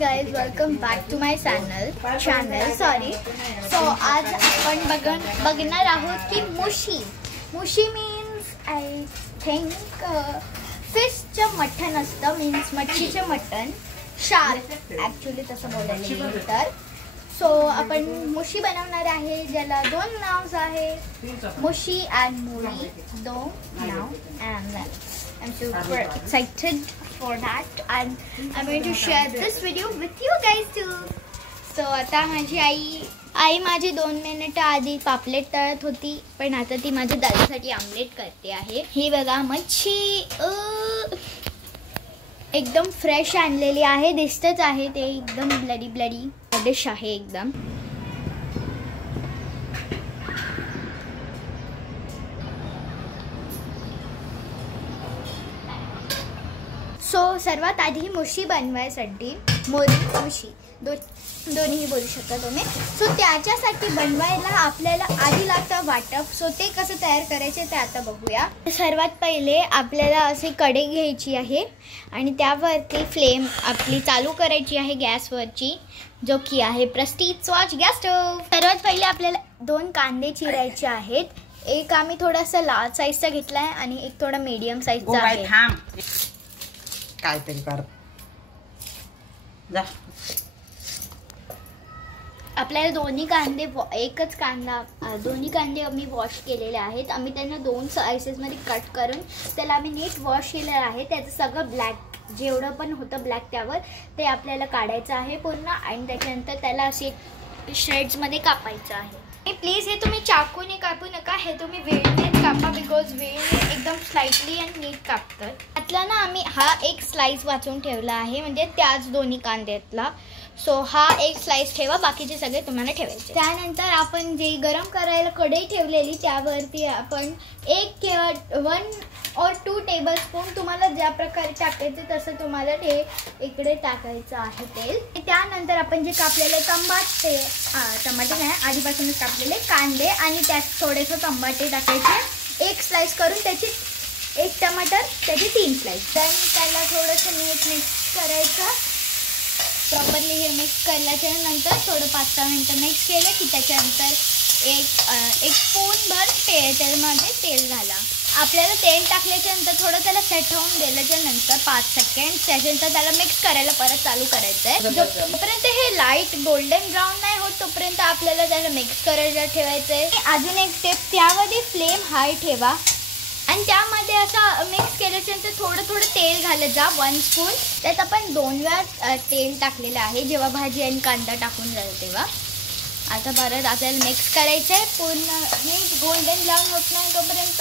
guys, welcome back to my channel. Sorry. So आज आपण बघणार आहोत की मुशी means I think फिशचं मटण असतं, मीन्स मच्छीचं मटण, शार्क ॲक्च्युली तसं बोलायला गेलं तर. सो आपण मुशी बनवणार आहे, ज्याला दोन नाव आहे, मुशी अँड मोरी. दोन now and I'm super excited for that and I'm going to share this video with you guys too. So आता माझी आई माझी 2 मिनिटं आधी पापलेट तळत होती, पण आता ती माझ्या दादासाठी आमलेट करते आहे. ही बघा मच्छी एकदम फ्रेश आणलेली आहे, दिसतच आहे ते एकदम ब्लडी डिश आहे एकदम. सो सर्वात आधी मुशी बनवायसाठी मुशी दोन्ही बोलू शकता तुम्ही. सो त्याच्यासाठी बनवायला आपल्याला आधी लागतं वाटप. सो ते कसं तयार करायचे ते आता बघूया. सर्वात पहिले आपल्याला अशी कढई घ्यायची आहे आणि त्यावरती फ्लेम आपली चालू करायची आहे गॅसवरची, जो की आहे प्रेस्टीज स्वॉच गॅस स्टोव्ह. सर्वात पहिले आपल्याला 2 कांदे चिरायचे आहेत. एक आम्ही थोडासा लार्ज साईजचा घेतलाय आणि एक थोडा मीडियम साईजचा आहे. काहीतरी कर जा. आपल्याला दोन्ही कांदे आम्ही वॉश केलेले आहेत. आम्ही त्यांना 2 स्लाइसेसमध्ये कट करून त्याला आम्ही नीट वॉश केलेलं आहे. त्याचं सगळं ब्लॅक जेवढं पण होतं ब्लॅक त्यावर ते आपल्याला काढायचं आहे पूर्ण, आणि त्याच्यानंतर त्याला असे शेड्समध्ये कापायचं आहे. प्लीज हे तुम्ही चाकूने कापू नका, हे तुम्ही वेळेनेच कापा, बिकॉज वेळेने एकदम स्लाइटली आणि नीट कापतात. त्यातला ना आम्ही हा एक स्लाइस वाचून ठेवला आहे, म्हणजे त्याच दोन्ही कांद्यातला. सो हा एक स्लाइस ठेवा, बाकीचे सगळे तुम्हाला ठेवायचे. त्यानंतर आपण जे गरम करायला कढई ठेवलेली त्यावरती आपण 1 or 2 टेबलस्पून तुम्हाला ज्या प्रकारे टाकायचे तसं तुम्हाला ते इकडे टाकायचं आहे तेल. त्यानंतर आपण जे कापलेले टमाटे नाही, आधीपासूनच कापलेले कांदे आणि त्यात थोडेसे टमाटे टाकायचे. 1 स्लाइस करून त्याची 1 टमाटर, त्याचे 3 स्लाइस. देन त्याला थोडंसं नीट मिक्स करायचं प्रॉपरली. हे मिक्स केल्याच्या नंतर थोडं 5-6 मिनटं मिक्स केलं की त्याच्यानंतर एक स्पूनभर त्यामध्ये तेल घाला. आपल्याला तेल टाकल्याच्या नंतर थोडं त्याला सेट होऊन दिल्याच्या नंतर 5 सेकंड त्याच्यानंतर त्याला मिक्स करायला परत चालू करायचं आहे. जोपर्यंत हे लाईट गोल्डन ब्राऊन नाही होत तोपर्यंत आपल्याला त्याला मिक्स करायला ठेवायचं आहे. अजून एक स्टेप, त्यामध्ये फ्लेम हाय ठेवा आणि त्यामध्ये असं मिक्स केल्याच्या नंतर थोडं तेल घालत जा, 1 स्पून. त्यात आपण 2 वेळा तेल टाकलेलं आहे जेव्हा भाजी आणि कांदा टाकून जाईल तेव्हा. आता परत आपल्याला मिक्स करायचं आहे पूर्ण, नीट गोल्डन ब्राऊन होत नाही तोपर्यंत.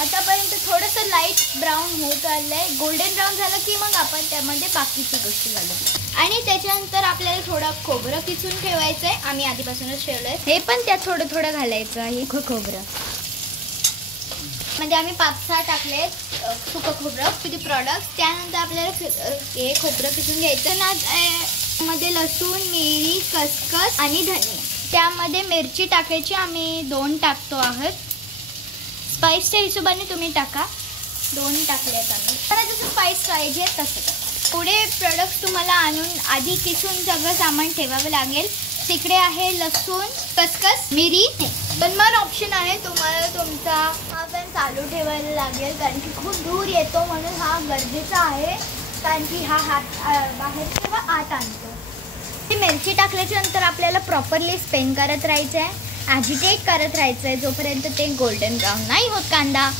आतापर्यंत थोडंसं लाईट ब्राऊन होत आलं आहे. गोल्डन ब्राऊन झालं की मग आपण त्यामध्ये बाकीची गोष्टी घालू. आणि त्याच्यानंतर आपल्याला थोडं खोबरं किसून ठेवायचं आहे. आम्ही आधीपासूनच ठेवलं आहे, हे पण त्यात थोडं घालायचं आहे खोबरं. म्हणजे आम्ही 5-6 टाकले सुकं खोबरं किती प्रॉडक्ट. त्यानंतर आपल्याला हे खोबरं किसून घ्यायचं. मध्ये लसूण, मिरी, खसखस आणि धने. त्यामध्ये मिरची टाकायची, आम्ही 2 टाकतो आहोत. स्पाइसच्या हिशोबाने तुम्ही टाका, 2 टाकल्यात आम्ही. तर जसं स्पाइस पाहिजे तसं. पुढे प्रोडक्ट्स तुम्हाला आणून आधी किसून सगळं सामान ठेवावं लागेल. तिकडे आहे लसूण, खसखस, मिरी. पण मग ऑप्शन आहे, तुम्हाला तुमचा हा पण चालू ठेवायला लागेल कारण की खूप दूर येतो, म्हणून हा गरजेचा आहे. कारण की हा हात बाहेर किंवा आत आणतो. ती मिरची टाकल्याच्या नंतर आपल्याला प्रॉपरली स्पेन करत राहायचं आहे, ॲजिटेट करत राहायचं आहे जोपर्यंत ते गोल्डन ब्राऊन नाही होत कांदा.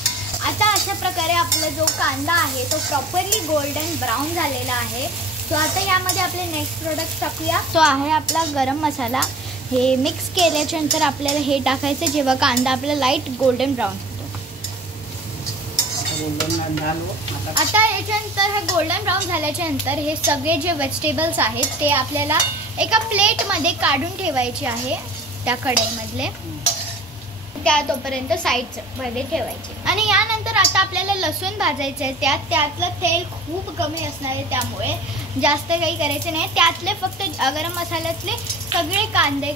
आता अशा प्रकारे आपला जो कांदा आहे तो प्रॉपरली गोल्डन ब्राऊन झालेला आहे. सो आता यामध्ये आपले नेक्स्ट प्रोडक्ट टाकूया. तो आहे आपला गरम मसाला. हे मिक्स केल्याच्या नंतर आपल्याला हे टाकायचं जेव्हा कांदा आपला लाईट गोल्डन ब्राऊन होतो. आता याच्यानंतर हे गोल्डन ब्राऊन झाल्याच्या नंतर हे सगळे जे व्हेजिटेबल्स आहेत ते आपल्याला एका प्लेटमध्ये काढून ठेवायचे आहे, त्या कढईमधले. त्या तोपर्यंत साईडमध्ये ठेवायचे. आणि यानंतर आता आपल्याला लसूण भाजायचं आहे. त्यातलं तेल खूप कमी असणार आहे, त्यामुळे जास्त काही करायचं नाही. त्यातले फक्त गरम मसाल्यातले सगळे कांदे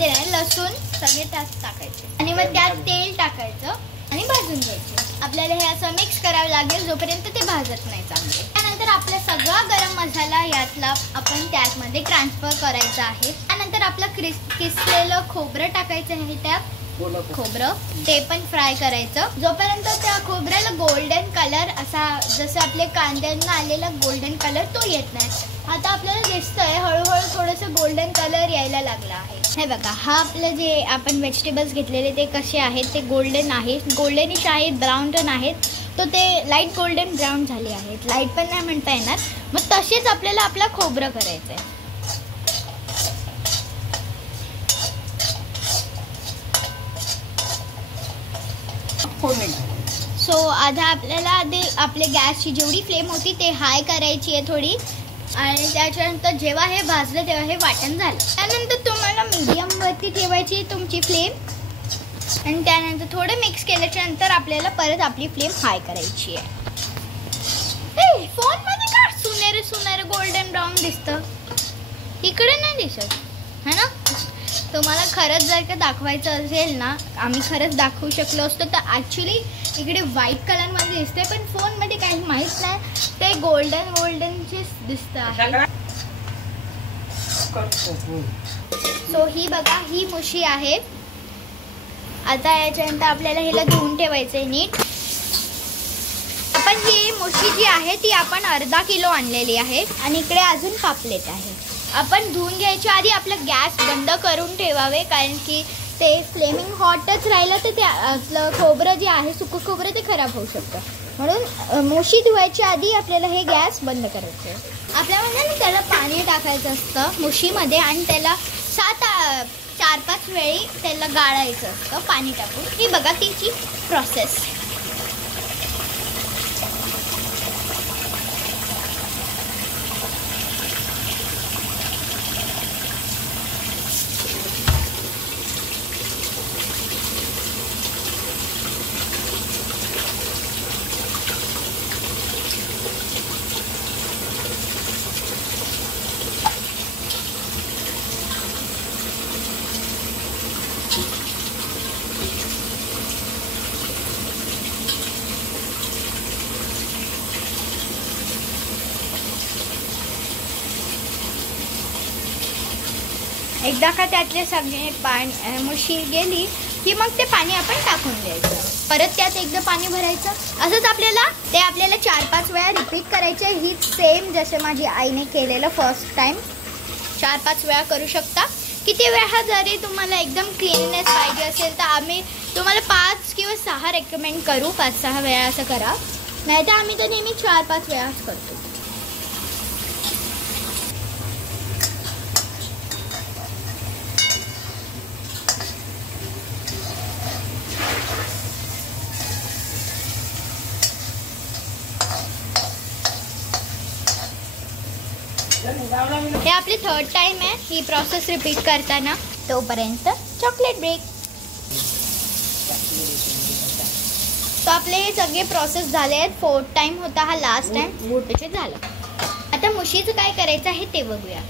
नाही, लसूण सगळे त्यात टाकायचे आणि मग त्यात तेल टाकायचं आणि भाजून घ्यायचे. आपल्याला हे असं मिक्स करावं लागेल जोपर्यंत ते भाजत नाही चांगले. त्यानंतर आपला सगळा गरम मसाला यातला आपण त्यामध्ये ट्रान्सफर करायचा आहे. त्यानंतर आपलं किसलेलं खोबरं टाकायचं आहे त्यात. खोबरं ते पण फ्राय करायचं जोपर्यंत त्या खोबऱ्याला गोल्डन कलर असा जसं आपले कांद्यांना आलेला गोल्डन कलर तो येत नाही. आता आपल्याला दिसतंय हळूहळू थोडंसं गोल्डन कलर यायला लागला आहे. हे बघा, हा आपलं जे आपण व्हेजिटेबल्स घेतलेले ते कसे आहेत ते गोल्डन आहेत, गोल्डनिश आहेत, ब्राऊन टन आहेत. तर ते लाईट गोल्डन ब्राऊन झाले आहेत, लाईट पण नाही म्हणता येणार. मग तसेच आपल्याला आपला खोबरं करायचं आहे. सो आता आपल्याला आधी आपल्या गॅसची जेवढी फ्लेम होती ते हाय करायची आहे थोडी. आणि त्याच्यानंतर जेव्हा हे भाजलं तेव्हा हे वाटण झालं. त्यानंतर तुम्हाला मीडियमवरती ठेवायची तुमची फ्लेम. आणि त्यानंतर थोडं मिक्स केल्याच्या नंतर आपल्याला परत आपली फ्लेम हाय करायची आहे. फोनमध्ये का सुनेरे गोल्डन ब्राऊन दिसतं, इकडे नाही दिसत है ना. तुम्हाला खरंच जर का दाखवायचं असेल ना, आम्ही खरंच दाखवू शकलो असतो. तर ॲक्च्युली इकडे व्हाईट कलरमध्ये दिसते पण फोनमध्ये काही माहीत नाही, ते गोल्डनचेच दिसतं आहे. सो ही बघा, ही मुशी आहे. आता याच्यानंतर आपल्याला ह्याला धुवून ठेवायचं आहे नीट. आपण ही मुशी जी आहे ती आपण अर्धा किलो आणलेली आहे. आणि इकडे अजून पापलेट आहे. आपण धुवून घ्यायच्या आधी आपला गॅस बंद करून ठेवावे, कारण की ते फ्लेमिंग हॉटच राहिलं तर ते आपलं खोबरं जे आहे सुकं खोबरं ते खराब होऊ शकतं. म्हणून मुशी धुवायच्या आधी आपल्याला हे गॅस बंद करायचं आहे. आपल्यामध्ये ना त्याला पाणी टाकायचं असतं मुशीमध्ये आणि त्याला 4-5 वेळी त्याला गाळायचं असतं पाणी टाकून. ही बघा तिची प्रोसेस. एकदा का त्यातले सगळे मुशी गेली की मग ते पाणी आपण टाकून द्यायचं. परत त्यात एकदा पाणी भरायचं. असंच आपल्याला 4-5 वेळा रिपीट करायचे. हीच सेम जसे माझी आईने केलेलं फर्स्ट टाइम 4-5 वेळा करू शकता. किती वेळा जरी तुम्हाला एकदम क्लीननेस पाहिजे असेल तर आम्ही तुम्हाला 5 किंवा 6 रेकमेंड करू. 5-6 वेळा असं करा, नाही तर आम्ही तर नेहमी 4-5 वेळाच करतो. हे आपली 3rd टाइम आहे ही प्रोसेस रिपीट करताना. तोपर्यंत चॉकलेट ब्रेक. तो आपले हे सगळे प्रोसेस झाले आहेत. 4th टाइम होता हा लास्ट टाइम, त्याचे झालं. आता मुशीचं काय करायचं आहे ते बघूया.